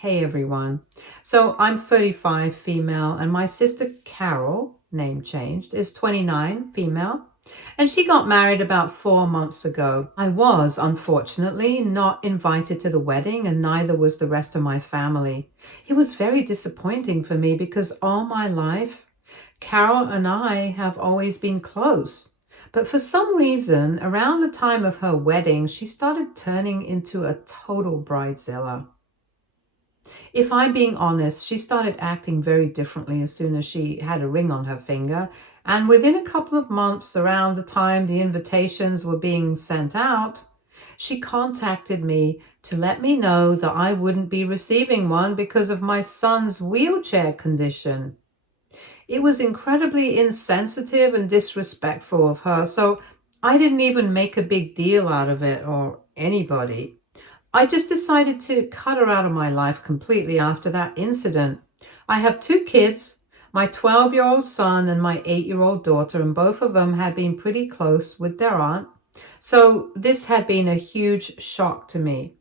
Hey everyone. So I'm 35, female, and my sister Carol, name changed, is 29, female, and she got married about 4 months ago. I was, unfortunately, not invited to the wedding, and neither was the rest of my family. It was very disappointing for me because all my life, Carol and I have always been close. But for some reason, around the time of her wedding, she started turning into a total bridezilla. If I'm being honest, she started acting very differently as soon as she had a ring on her finger. And within a couple of months, around the time the invitations were being sent out, she contacted me to let me know that I wouldn't be receiving one because of my son's wheelchair condition. It was incredibly insensitive and disrespectful of her, so I didn't even make a big deal out of it or anybody. I just decided to cut her out of my life completely after that incident. I have two kids, my 12-year-old son and my 8-year-old daughter, and both of them had been pretty close with their aunt. So this had been a huge shock to me.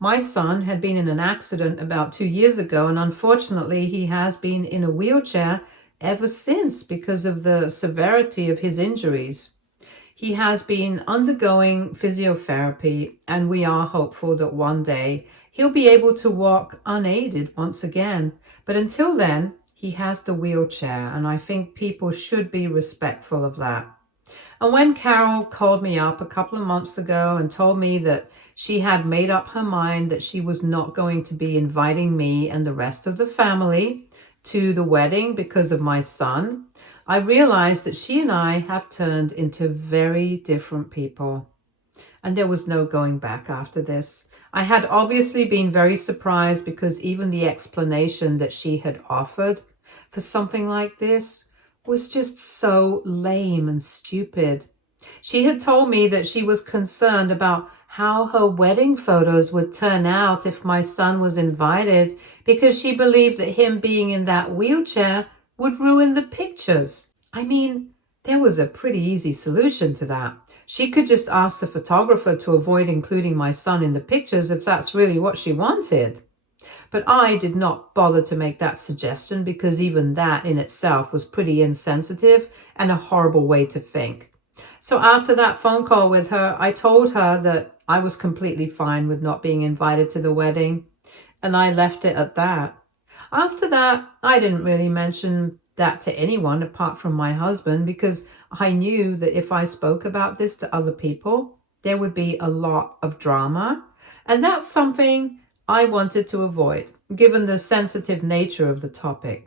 My son had been in an accident about 2 years ago, and unfortunately he has been in a wheelchair ever since because of the severity of his injuries. He has been undergoing physiotherapy, and we are hopeful that one day he'll be able to walk unaided once again. But until then, he has the wheelchair, and I think people should be respectful of that. And when Carol called me up a couple of months ago and told me that she had made up her mind that she was not going to be inviting me and the rest of the family to the wedding because of my son, I realized that she and I have turned into very different people. And there was no going back after this. I had obviously been very surprised because even the explanation that she had offered for something like this was just so lame and stupid. She had told me that she was concerned about how her wedding photos would turn out if my son was invited because she believed that him being in that wheelchair would ruin the pictures. I mean, there was a pretty easy solution to that. She could just ask the photographer to avoid including my son in the pictures if that's really what she wanted. But I did not bother to make that suggestion because even that in itself was pretty insensitive and a horrible way to think. So after that phone call with her, I told her that I was completely fine with not being invited to the wedding, and I left it at that. After that, I didn't really mention that to anyone apart from my husband because I knew that if I spoke about this to other people, there would be a lot of drama, and that's something I wanted to avoid, given the sensitive nature of the topic.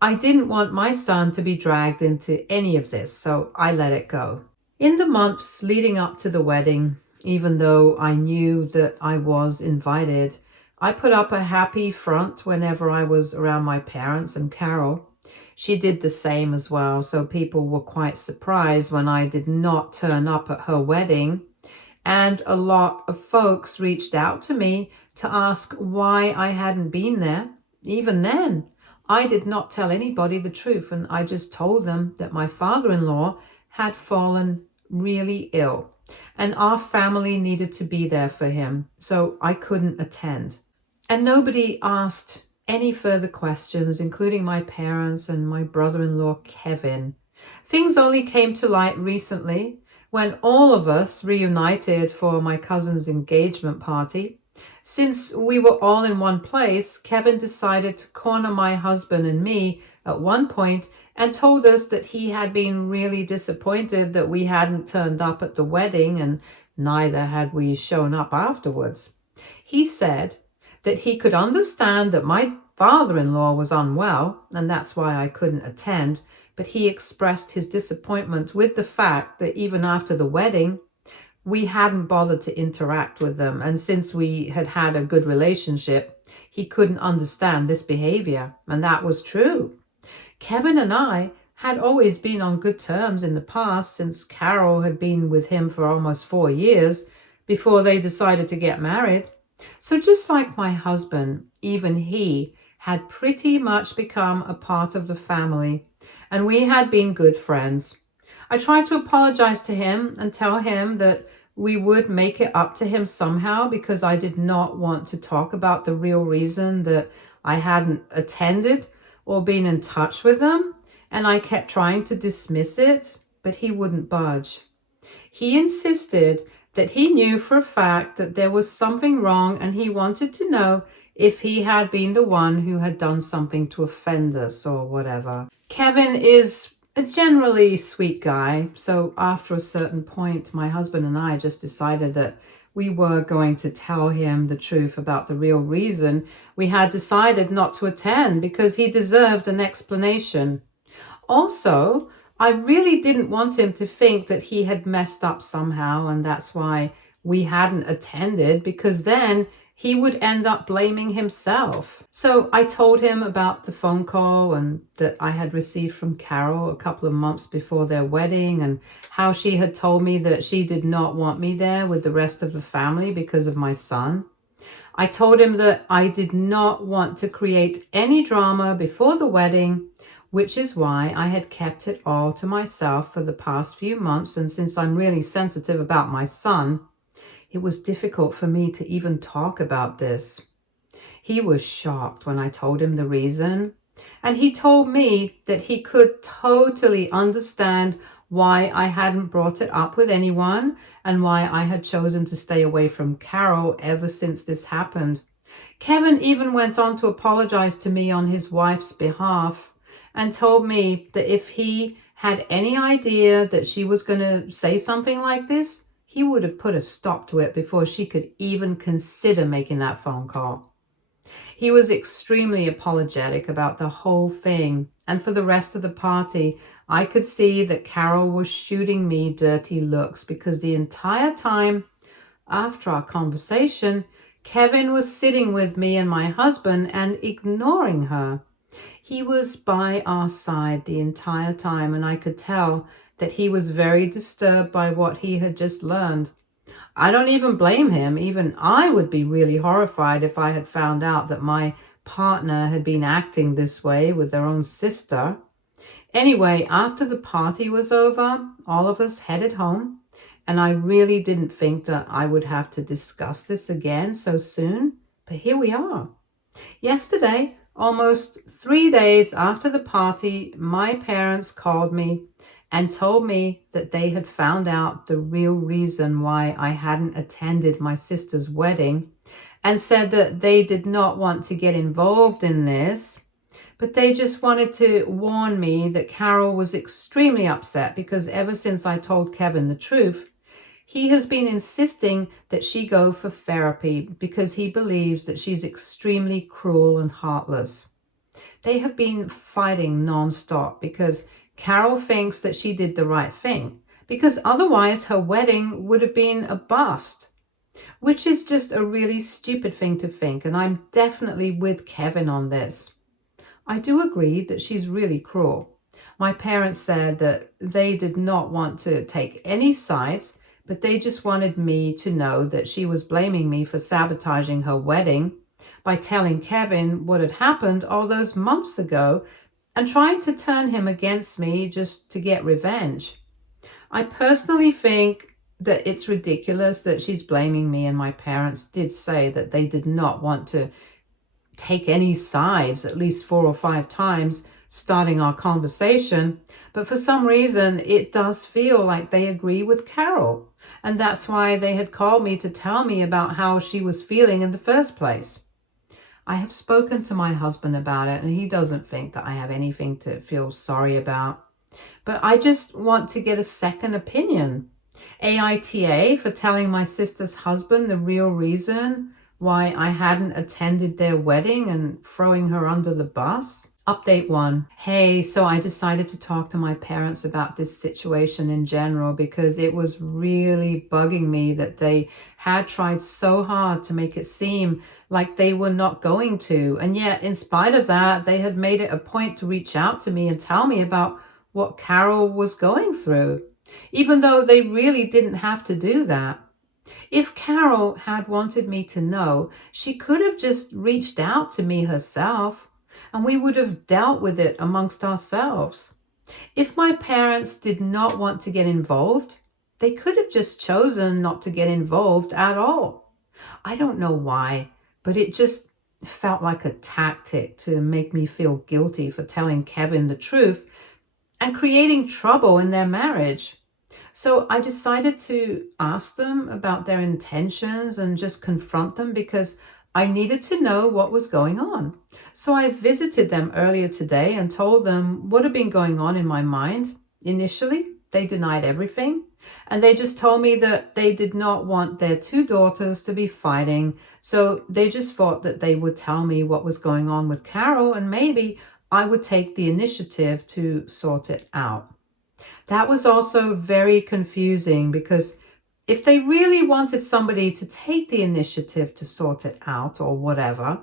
I didn't want my son to be dragged into any of this, so I let it go. In the months leading up to the wedding, even though I knew that I was invited, I put up a happy front whenever I was around my parents and Carol. She did the same as well, so people were quite surprised when I did not turn up at her wedding. And a lot of folks reached out to me to ask why I hadn't been there. Even then, I did not tell anybody the truth, and I just told them that my father-in-law had fallen really ill, and our family needed to be there for him, so I couldn't attend. And nobody asked any further questions, including my parents and my brother-in-law, Kevin. Things only came to light recently when all of us reunited for my cousin's engagement party. Since we were all in one place, Kevin decided to corner my husband and me at one point and told us that he had been really disappointed that we hadn't turned up at the wedding, and neither had we shown up afterwards. He said that he could understand that my father-in-law was unwell, and that's why I couldn't attend, but he expressed his disappointment with the fact that even after the wedding, we hadn't bothered to interact with them, and since we had had a good relationship, he couldn't understand this behavior, and that was true. Kevin and I had always been on good terms in the past since Carol had been with him for almost 4 years before they decided to get married. So just like my husband, even he had pretty much become a part of the family, and we had been good friends. I tried to apologize to him and tell him that we would make it up to him somehow because I did not want to talk about the real reason that I hadn't attended or been in touch with him. And I kept trying to dismiss it, but he wouldn't budge. He insisted that he knew for a fact that there was something wrong and he wanted to know if he had been the one who had done something to offend us or whatever. Kevin is a generally sweet guy, so after a certain point, my husband and I just decided that we were going to tell him the truth about the real reason we had decided not to attend because he deserved an explanation. Also, I really didn't want him to think that he had messed up somehow and that's why we hadn't attended, because then he would end up blaming himself. So I told him about the phone call and that I had received from Carol a couple of months before their wedding, and how she had told me that she did not want me there with the rest of the family because of my son. I told him that I did not want to create any drama before the wedding, which is why I had kept it all to myself for the past few months. And since I'm really sensitive about my son, it was difficult for me to even talk about this. He was shocked when I told him the reason, and he told me that he could totally understand why I hadn't brought it up with anyone and why I had chosen to stay away from Carol ever since this happened. Kevin even went on to apologize to me on his wife's behalf and told me that if he had any idea that she was going to say something like this, he would have put a stop to it before she could even consider making that phone call. He was extremely apologetic about the whole thing, and for the rest of the party, I could see that Carol was shooting me dirty looks because the entire time after our conversation, Kevin was sitting with me and my husband and ignoring her. He was by our side the entire time, and I could tell that he was very disturbed by what he had just learned. I don't even blame him. Even I would be really horrified if I had found out that my partner had been acting this way with their own sister. Anyway, after the party was over, all of us headed home, and I really didn't think that I would have to discuss this again so soon, but here we are. Yesterday, almost 3 days after the party, my parents called me and told me that they had found out the real reason why I hadn't attended my sister's wedding, and said that they did not want to get involved in this, but they just wanted to warn me that Carol was extremely upset because ever since I told Kevin the truth, he has been insisting that she go for therapy because he believes that she's extremely cruel and heartless. They have been fighting nonstop because Carol thinks that she did the right thing, because otherwise her wedding would have been a bust, which is just a really stupid thing to think, and I'm definitely with Kevin on this. I do agree that she's really cruel. My parents said that they did not want to take any sides, but they just wanted me to know that she was blaming me for sabotaging her wedding by telling Kevin what had happened all those months ago and trying to turn him against me just to get revenge. I personally think that it's ridiculous that she's blaming me, and my parents did say that they did not want to take any sides at least 4 or 5 times starting our conversation, but for some reason it does feel like they agree with Carol, and that's why they had called me to tell me about how she was feeling in the first place. I have spoken to my husband about it, and he doesn't think that I have anything to feel sorry about. But I just want to get a second opinion. AITA for telling my sister's husband the real reason why I hadn't attended their wedding and throwing her under the bus. Update 1. Hey, so I decided to talk to my parents about this situation in general because it was really bugging me that they had tried so hard to make it seem like they were not going to. And yet, in spite of that, they had made it a point to reach out to me and tell me about what Carol was going through, even though they really didn't have to do that. If Carol had wanted me to know, she could have just reached out to me herself, and we would have dealt with it amongst ourselves. If my parents did not want to get involved, They could have just chosen not to get involved at all. I don't know why, but it just felt like a tactic to make me feel guilty for telling Kevin the truth and creating trouble in their marriage. So I decided to ask them about their intentions and just confront them because I needed to know what was going on. So I visited them earlier today and told them what had been going on in my mind. Initially, they denied everything, and they just told me that they did not want their two daughters to be fighting. So they just thought that they would tell me what was going on with Carol, and maybe I would take the initiative to sort it out. That was also very confusing because if they really wanted somebody to take the initiative to sort it out or whatever,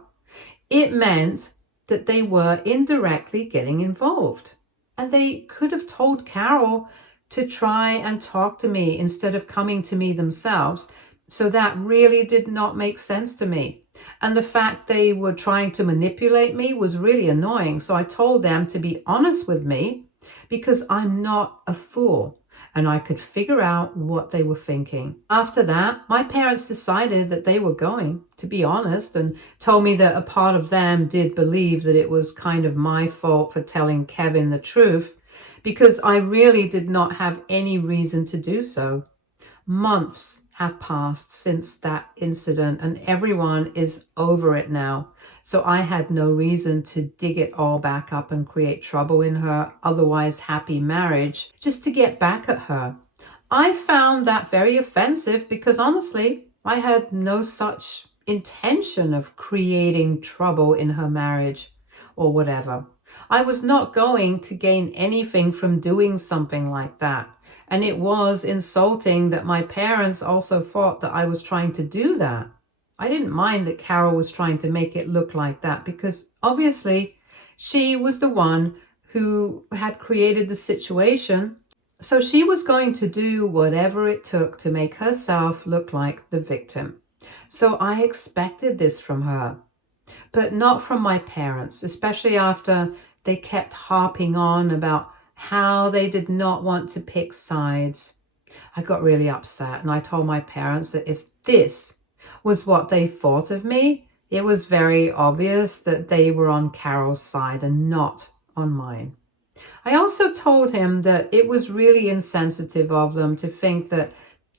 it meant that they were indirectly getting involved. And they could have told Carol to try and talk to me instead of coming to me themselves. So that really did not make sense to me. And the fact they were trying to manipulate me was really annoying. So I told them to be honest with me because I'm not a fool and I could figure out what they were thinking. After that, my parents decided that they were going to be honest and told me that a part of them did believe that it was kind of my fault for telling Kevin the truth because I really did not have any reason to do so. Months have passed since that incident and everyone is over it now. So I had no reason to dig it all back up and create trouble in her otherwise happy marriage just to get back at her. I found that very offensive because honestly, I had no such intention of creating trouble in her marriage or whatever. I was not going to gain anything from doing something like that. And it was insulting that my parents also thought that I was trying to do that. I didn't mind that Carol was trying to make it look like that because obviously she was the one who had created the situation. So she was going to do whatever it took to make herself look like the victim. So I expected this from her, but not from my parents, especially after they kept harping on about how they did not want to pick sides. I got really upset and I told my parents that if this was what they thought of me, it was very obvious that they were on Carol's side and not on mine. I also told him that it was really insensitive of them to think that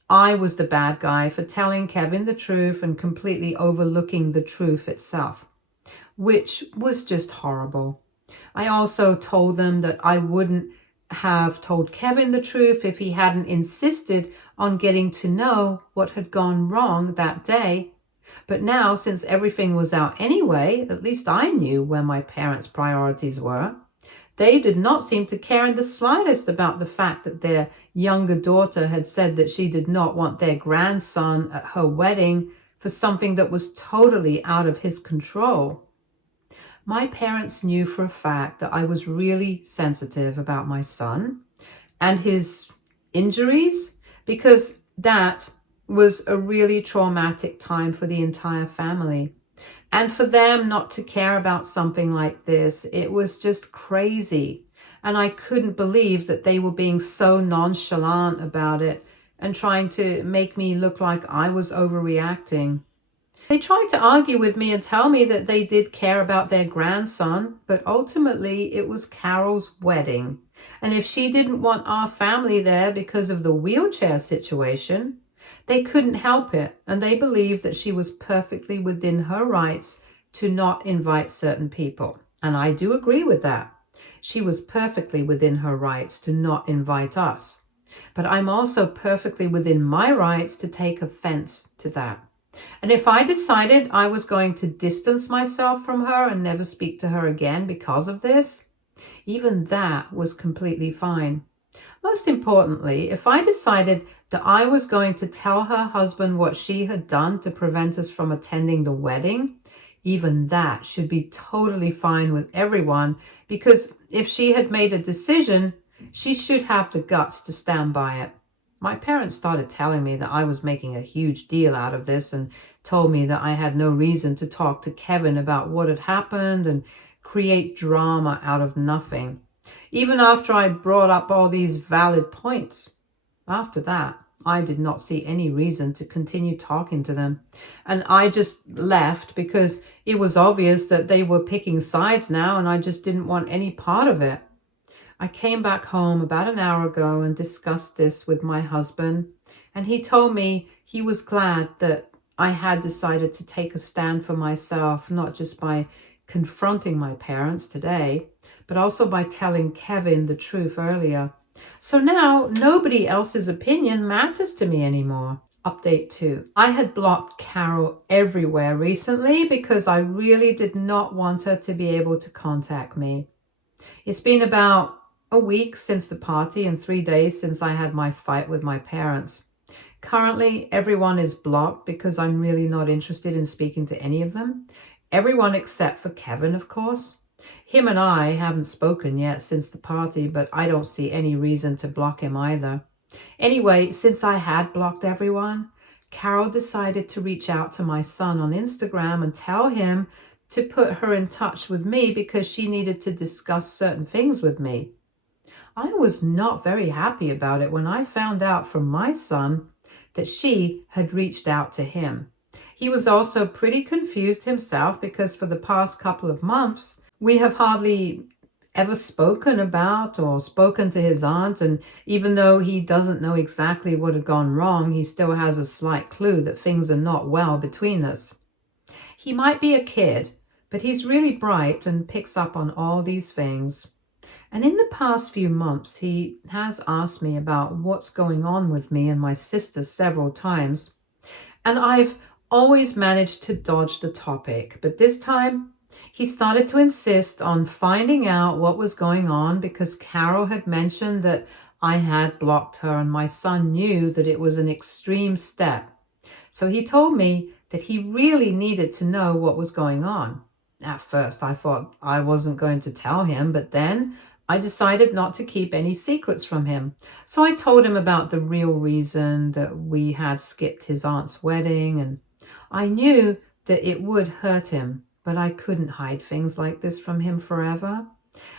I was the bad guy for telling Kevin the truth and completely overlooking the truth itself, which was just horrible. I also told them that I wouldn't have told Kevin the truth if he hadn't insisted on getting to know what had gone wrong that day. But now, since everything was out anyway, at least I knew where my parents' priorities were. They did not seem to care in the slightest about the fact that their younger daughter had said that she did not want their grandson at her wedding for something that was totally out of his control. My parents knew for a fact that I was really sensitive about my son and his injuries because that was a really traumatic time for the entire family. And for them not to care about something like this, it was just crazy. And I couldn't believe that they were being so nonchalant about it and trying to make me look like I was overreacting. They tried to argue with me and tell me that they did care about their grandson, but ultimately it was Carol's wedding. And if she didn't want our family there because of the wheelchair situation, they couldn't help it, and they believed that she was perfectly within her rights to not invite certain people. And I do agree with that. She was perfectly within her rights to not invite us. But I'm also perfectly within my rights to take offense to that. And if I decided I was going to distance myself from her and never speak to her again because of this, even that was completely fine. Most importantly, if I decided that I was going to tell her husband what she had done to prevent us from attending the wedding, even that should be totally fine with everyone, because if she had made a decision, she should have the guts to stand by it. My parents started telling me that I was making a huge deal out of this and told me that I had no reason to talk to Kevin about what had happened and create drama out of nothing, even after I brought up all these valid points. After that, I did not see any reason to continue talking to them. And I just left because it was obvious that they were picking sides now, and I just didn't want any part of it. I came back home about an hour ago and discussed this with my husband, and he told me he was glad that I had decided to take a stand for myself, not just by confronting my parents today, but also by telling Kevin the truth earlier. So now nobody else's opinion matters to me anymore. Update 2. I had blocked Carol everywhere recently because I really did not want her to be able to contact me. It's been about a week since the party and 3 days since I had my fight with my parents. Currently, everyone is blocked because I'm really not interested in speaking to any of them. Everyone except for Kevin, of course. Him and I haven't spoken yet since the party, but I don't see any reason to block him either. Anyway, since I had blocked everyone, Carol decided to reach out to my son on Instagram and tell him to put her in touch with me because she needed to discuss certain things with me. I was not very happy about it when I found out from my son that she had reached out to him. He was also pretty confused himself because for the past couple of months, we have hardly ever spoken about or spoken to his aunt, and even though he doesn't know exactly what had gone wrong, he still has a slight clue that things are not well between us. He might be a kid, but he's really bright and picks up on all these things. And in the past few months, he has asked me about what's going on with me and my sister several times. And I've always managed to dodge the topic. But this time, he started to insist on finding out what was going on because Carol had mentioned that I had blocked her and my son knew that it was an extreme step. So he told me that he really needed to know what was going on. At first, I thought I wasn't going to tell him, but then I decided not to keep any secrets from him. So I told him about the real reason that we had skipped his aunt's wedding, and I knew that it would hurt him, but I couldn't hide things like this from him forever.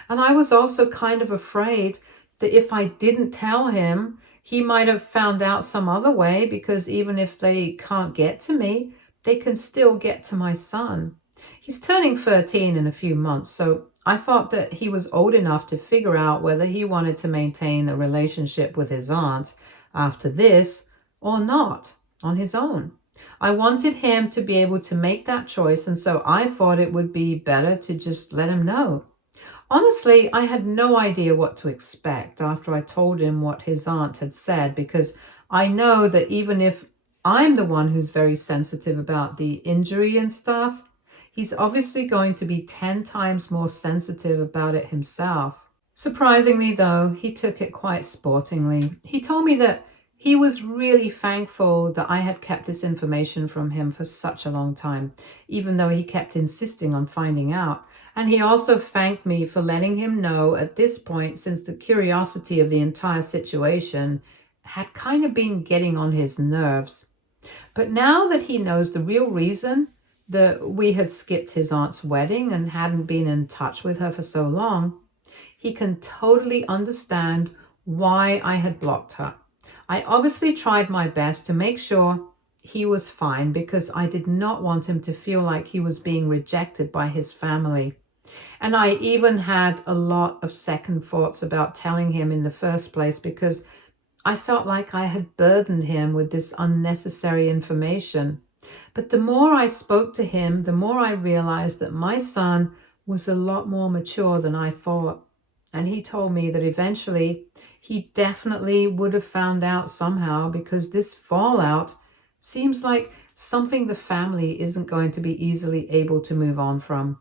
And I was also kind of afraid that if I didn't tell him, he might have found out some other way, because even if they can't get to me, they can still get to my son. He's turning 13 in a few months, so I thought that he was old enough to figure out whether he wanted to maintain a relationship with his aunt after this or not on his own. I wanted him to be able to make that choice, and so I thought it would be better to just let him know. Honestly, I had no idea what to expect after I told him what his aunt had said, because I know that even if I'm the one who's very sensitive about the injury and stuff, he's obviously going to be 10 times more sensitive about it himself. Surprisingly, though, he took it quite sportingly. He told me that he was really thankful that I had kept this information from him for such a long time, even though he kept insisting on finding out. And he also thanked me for letting him know at this point, since the curiosity of the entire situation had kind of been getting on his nerves. But now that he knows the real reason that we had skipped his aunt's wedding and hadn't been in touch with her for so long, he can totally understand why I had blocked her. I obviously tried my best to make sure he was fine because I did not want him to feel like he was being rejected by his family. And I even had a lot of second thoughts about telling him in the first place because I felt like I had burdened him with this unnecessary information. But the more I spoke to him, the more I realized that my son was a lot more mature than I thought. And he told me that eventually he definitely would have found out somehow, because this fallout seems like something the family isn't going to be easily able to move on from.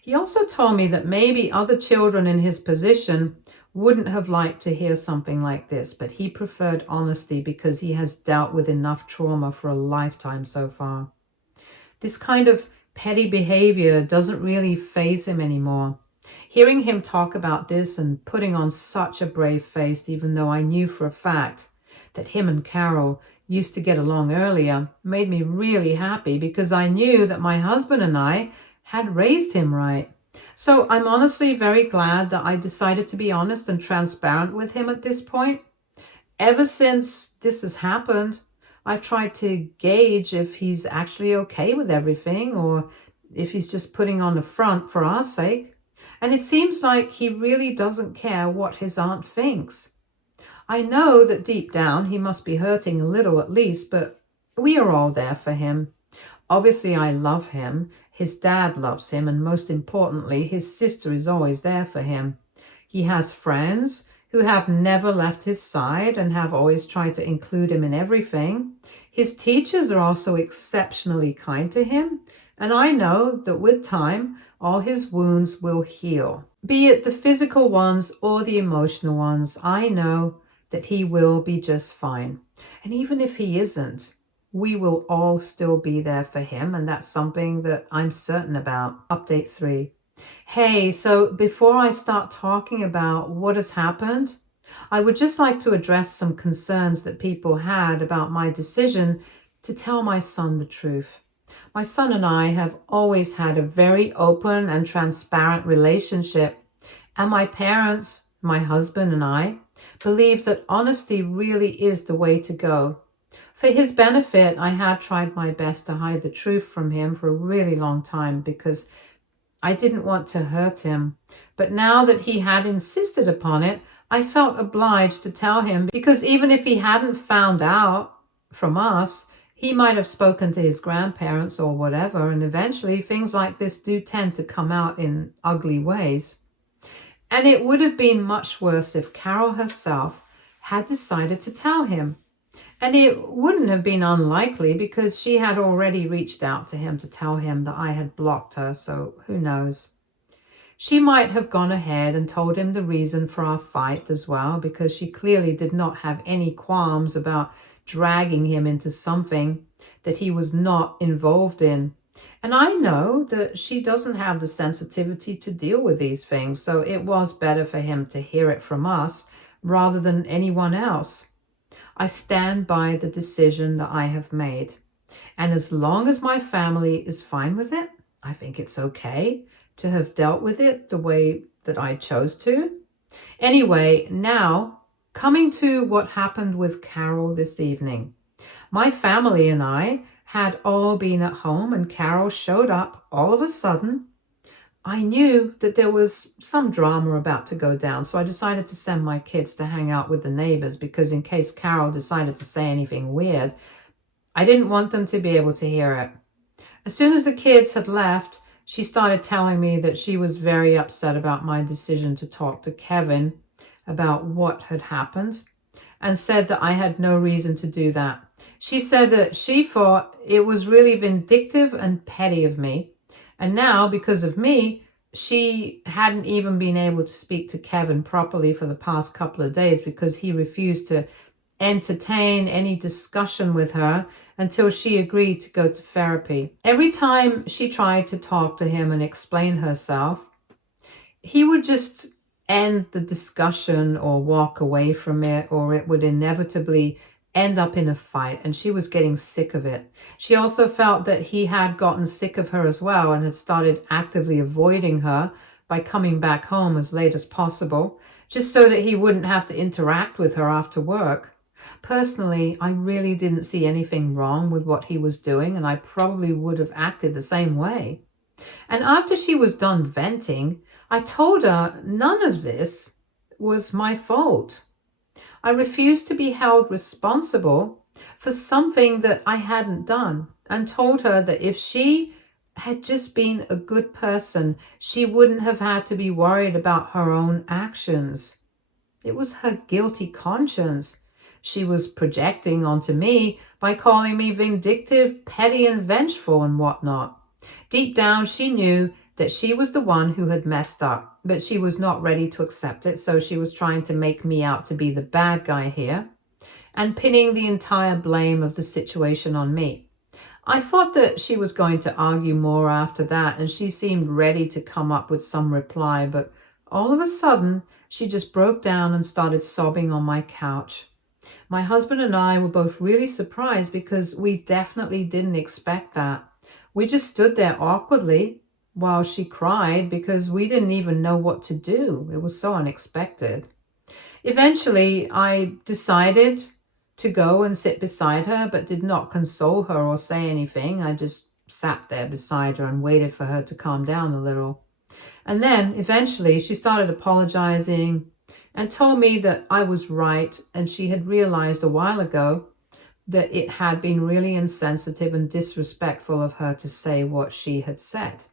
He also told me that maybe other children in his position wouldn't have liked to hear something like this, but he preferred honesty because he has dealt with enough trauma for a lifetime so far. This kind of petty behavior doesn't really faze him anymore. Hearing him talk about this and putting on such a brave face, even though I knew for a fact that him and Carol used to get along earlier, made me really happy because I knew that my husband and I had raised him right. So I'm honestly very glad that I decided to be honest and transparent with him at this point. Ever since this has happened, I've tried to gauge if he's actually okay with everything or if he's just putting on a front for our sake. And it seems like he really doesn't care what his aunt thinks. I know that deep down he must be hurting a little at least, but we are all there for him. Obviously, I love him. His dad loves him, and most importantly, his sister is always there for him. He has friends who have never left his side and have always tried to include him in everything. His teachers are also exceptionally kind to him, and I know that with time, all his wounds will heal. Be it the physical ones or the emotional ones, I know that he will be just fine. And even if he isn't, we will all still be there for him, and that's something that I'm certain about. Update 3. Hey, so before I start talking about what has happened, I would just like to address some concerns that people had about my decision to tell my son the truth. My son and I have always had a very open and transparent relationship, and my parents, my husband and I, believe that honesty really is the way to go. For his benefit, I had tried my best to hide the truth from him for a really long time because I didn't want to hurt him. But now that he had insisted upon it, I felt obliged to tell him because even if he hadn't found out from us, he might have spoken to his grandparents or whatever, and eventually things like this do tend to come out in ugly ways. And it would have been much worse if Carol herself had decided to tell him. And it wouldn't have been unlikely because she had already reached out to him to tell him that I had blocked her, so who knows. She might have gone ahead and told him the reason for our fight as well, because she clearly did not have any qualms about dragging him into something that he was not involved in. And I know that she doesn't have the sensitivity to deal with these things, so it was better for him to hear it from us rather than anyone else. I stand by the decision that I have made. And as long as my family is fine with it, I think it's okay to have dealt with it the way that I chose to. Anyway, now coming to what happened with Carol this evening. My family and I had all been at home and Carol showed up all of a sudden. I knew that there was some drama about to go down, so I decided to send my kids to hang out with the neighbors because in case Carol decided to say anything weird, I didn't want them to be able to hear it. As soon as the kids had left, she started telling me that she was very upset about my decision to talk to Kevin about what had happened and said that I had no reason to do that. She said that she thought it was really vindictive and petty of me. And now, because of me, she hadn't even been able to speak to Kevin properly for the past couple of days because he refused to entertain any discussion with her until she agreed to go to therapy. Every time she tried to talk to him and explain herself, he would just end the discussion or walk away from it, or it would inevitably end up in a fight, and she was getting sick of it. She also felt that he had gotten sick of her as well and had started actively avoiding her by coming back home as late as possible, just so that he wouldn't have to interact with her after work. Personally, I really didn't see anything wrong with what he was doing, and I probably would have acted the same way. And after she was done venting, I told her none of this was my fault. I refused to be held responsible for something that I hadn't done, and told her that if she had just been a good person, she wouldn't have had to be worried about her own actions. It was her guilty conscience she was projecting onto me by calling me vindictive, petty, and vengeful and whatnot. Deep down, she knew that she was the one who had messed up, but she was not ready to accept it, so she was trying to make me out to be the bad guy here and pinning the entire blame of the situation on me. I thought that she was going to argue more after that, and she seemed ready to come up with some reply, but all of a sudden, she just broke down and started sobbing on my couch. My husband and I were both really surprised because we definitely didn't expect that. We just stood there awkwardly while she cried because we didn't even know what to do. It was so unexpected. Eventually, I decided to go and sit beside her, but did not console her or say anything. I just sat there beside her and waited for her to calm down a little. And then eventually she started apologizing and told me that I was right and she had realized a while ago that it had been really insensitive and disrespectful of her to say what she had said.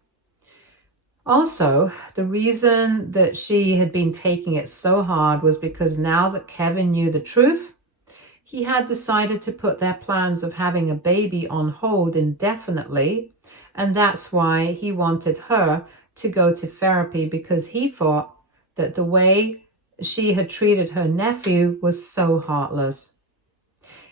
Also, the reason that she had been taking it so hard was because now that Kevin knew the truth, he had decided to put their plans of having a baby on hold indefinitely, and that's why he wanted her to go to therapy, because he thought that the way she had treated her nephew was so heartless.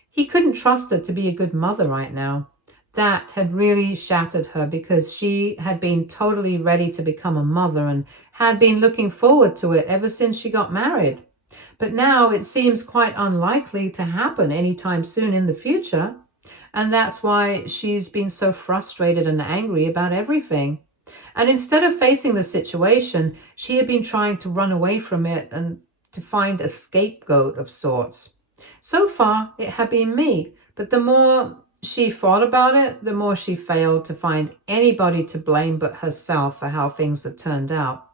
He couldn't trust her to be a good mother right now. That had really shattered her because she had been totally ready to become a mother and had been looking forward to it ever since she got married. But now it seems quite unlikely to happen anytime soon in the future. And that's why she's been so frustrated and angry about everything. And instead of facing the situation, she had been trying to run away from it and to find a scapegoat of sorts. So far, it had been me, but the more she thought about it, the more she failed to find anybody to blame but herself for how things had turned out.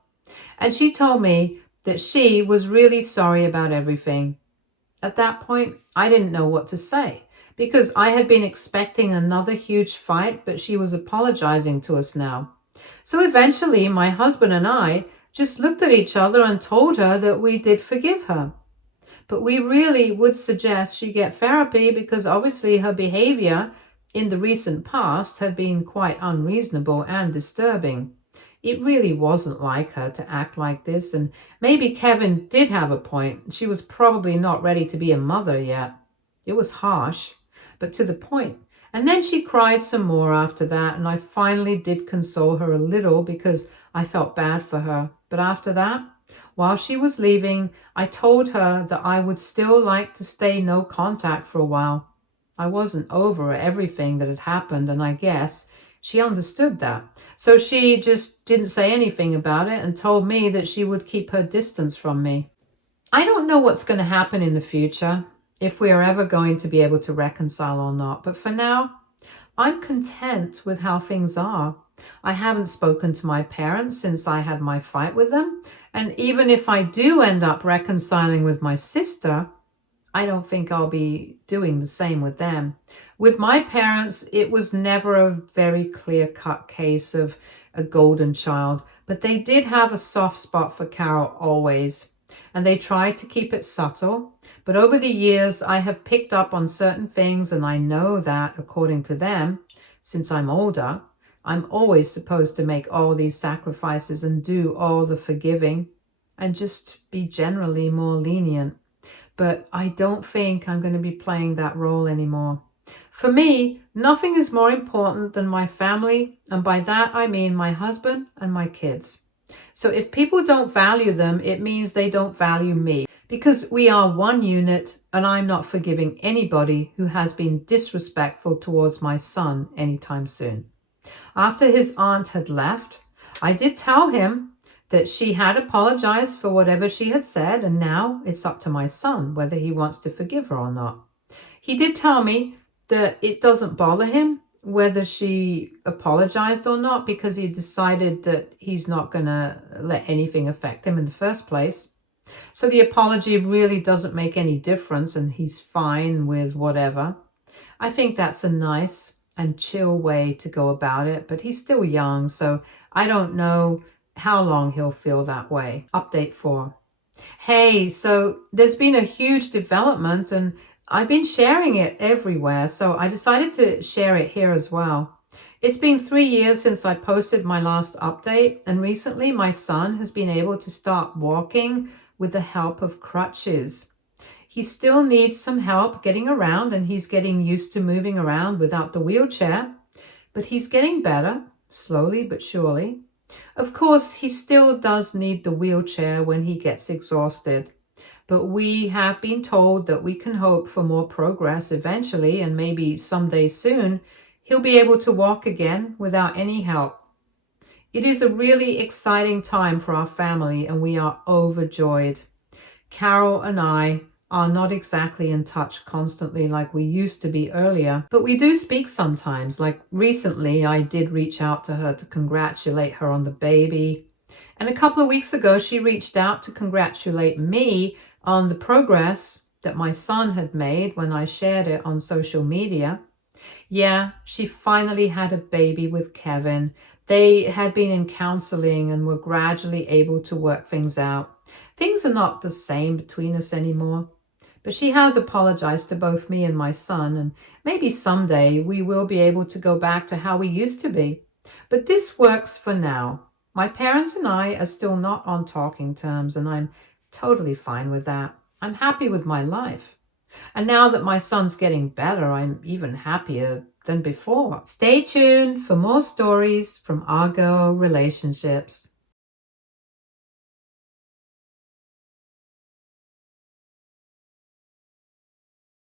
And she told me that she was really sorry about everything. At that point, I didn't know what to say because I had been expecting another huge fight, but she was apologizing to us now. So eventually, my husband and I just looked at each other and told her that we did forgive her. But we really would suggest she get therapy because obviously her behavior in the recent past had been quite unreasonable and disturbing. It really wasn't like her to act like this, and maybe Kevin did have a point. She was probably not ready to be a mother yet. It was harsh, but to the point. And then she cried some more after that, and I finally did console her a little because I felt bad for her. But after that, while she was leaving, I told her that I would still like to stay no contact for a while. I wasn't over everything that had happened, and I guess she understood that. So she just didn't say anything about it and told me that she would keep her distance from me. I don't know what's going to happen in the future, if we are ever going to be able to reconcile or not, but for now, I'm content with how things are. I haven't spoken to my parents since I had my fight with them, and even if I do end up reconciling with my sister, I don't think I'll be doing the same with them. With my parents, it was never a very clear-cut case of a golden child, but they did have a soft spot for Carol always, and they tried to keep it subtle. But over the years, I have picked up on certain things, and I know that, according to them, since I'm older, I'm always supposed to make all these sacrifices and do all the forgiving and just be generally more lenient. But I don't think I'm going to be playing that role anymore. For me, nothing is more important than my family, and by that I mean my husband and my kids. So if people don't value them, it means they don't value me, because we are one unit, and I'm not forgiving anybody who has been disrespectful towards my son anytime soon. After his aunt had left, I did tell him that she had apologized for whatever she had said, and now it's up to my son whether he wants to forgive her or not. He did tell me that it doesn't bother him whether she apologized or not because he decided that he's not going to let anything affect him in the first place. So the apology really doesn't make any difference and he's fine with whatever. I think that's a nice and chill way to go about it, but he's still young, so I don't know how long he'll feel that way. Update 4. Hey, so there's been a huge development and I've been sharing it everywhere, so I decided to share it here as well. It's been 3 years since I posted my last update, and recently my son has been able to start walking with the help of crutches. He still needs some help getting around, and he's getting used to moving around without the wheelchair, but he's getting better, slowly but surely. Of course, he still does need the wheelchair when he gets exhausted, but we have been told that we can hope for more progress eventually, and maybe someday soon, he'll be able to walk again without any help. It is a really exciting time for our family, and we are overjoyed. Carol and I are not exactly in touch constantly like we used to be earlier, but we do speak sometimes. Like recently, I did reach out to her to congratulate her on the baby. And a couple of weeks ago, she reached out to congratulate me on the progress that my son had made when I shared it on social media. Yeah, she finally had a baby with Kevin. They had been in counseling and were gradually able to work things out. Things are not the same between us anymore, but she has apologized to both me and my son, and maybe someday we will be able to go back to how we used to be. But this works for now. My parents and I are still not on talking terms, and I'm totally fine with that. I'm happy with my life. And now that my son's getting better, I'm even happier than before. Stay tuned for more stories from our girl relationships.